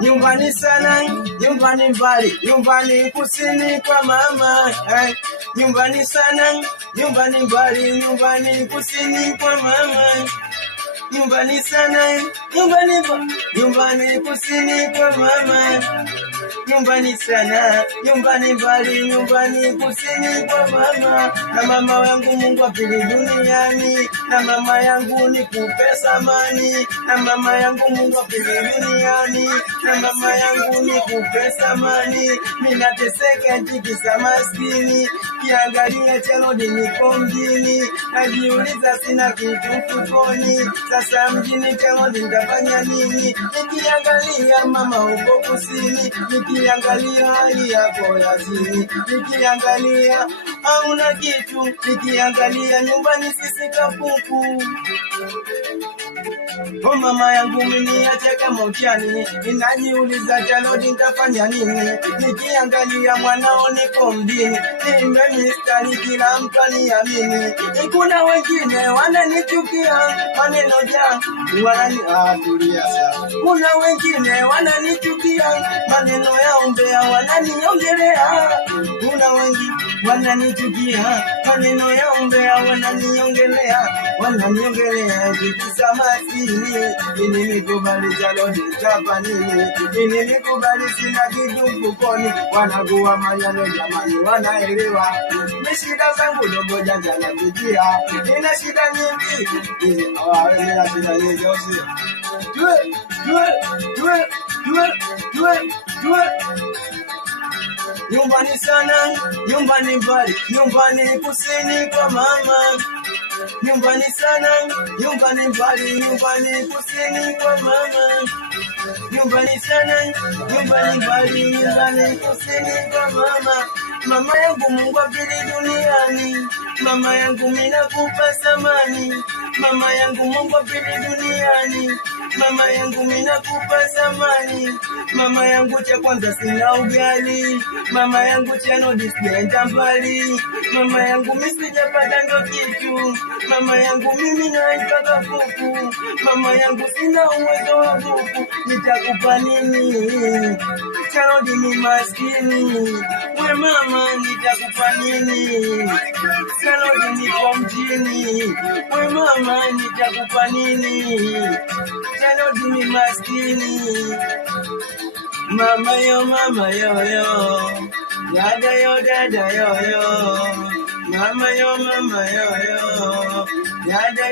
nyumbani sana, nyumbani mbali, nyumbani kusini kwa mama. Nyumbani sana, nyumbani mbali, nyumbani kusini kwa mama. Nyumbani sana, nyumbani mbali, nyumbani kusini kwa mama. Nyumbani sana, nyumbani mbali, nyumbani kusini kwa mama. Na mama yangu Mungu wa pili duniani, na mama yangu nikupe samani. Na mama yangu Mungu wa pili duniani, na mama yangu nikupe samani. Minateseka tikisa maskini, kiangalia Chalodi niko mjini. Najiuliza sina kitu mfukoni, sasa mjini Chalodi nitafanya nini? Nikiangalia mama huko kusini, nikiangalia hali yako ya chini, nikiangalia hauna kitu, nikiangalia nyumbani sisi kapuku. Oh mama yangu mniache kama uchani, ninajiuliza Chalodi nitafanya nini? Nikiangalia mwanao niko mjini, nimemistari kila mtu aniamini. Kuna wengine wananichukia maneno yangu, tulia sana. Kuna wengine wananichukia maneno ya umbea, wananiongelea. Kuna wengine wananichukia maneno ya umbea, wananiongelea tikisa maskini. Ini nikubali Chalodi chapa nini? Ini nikubali sina kitu mfukoni. Wanaguwa maneno jamani, wanaelewa ni shida zangu dogo janja napitia. Nina shida nyingi, nina shida nyingi. Nyumbani sana, nyumbani mbali, nyumbani kusini kwa mama. Nyumbani sana, nyumbani mbali, nyumbani kusini kwa mama. Nyumbani sana, nyumbani mbali, nyumbani kusini kwa mama. Mama yangu Mungu wa pili duniani, mama yangu minakupa samani. Mama yangu Mungu wa pili duniani, mama yangu minakupa samani. Mama yangu cha kwanza sina ugali, mama yangu Chalodi sijaenda mbali. Mama yangu mimi sijapata ndo kitu, mama yangu mimi naitwa kapuku. Mama yangu sina uwezo wa buku, nitakupa nini? Chalodi ni maskini, we mama nitakupa nini? Chalodi niko mjini, we mama nitakupa nini? Chalodi ni maskini. Mama yo yo, dada yo yo. Mama yo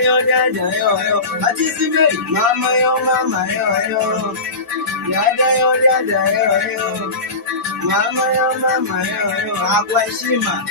yo, dada yo. Atisibe mama yo yo, dada yo. Mama yo yo, akwa heshima.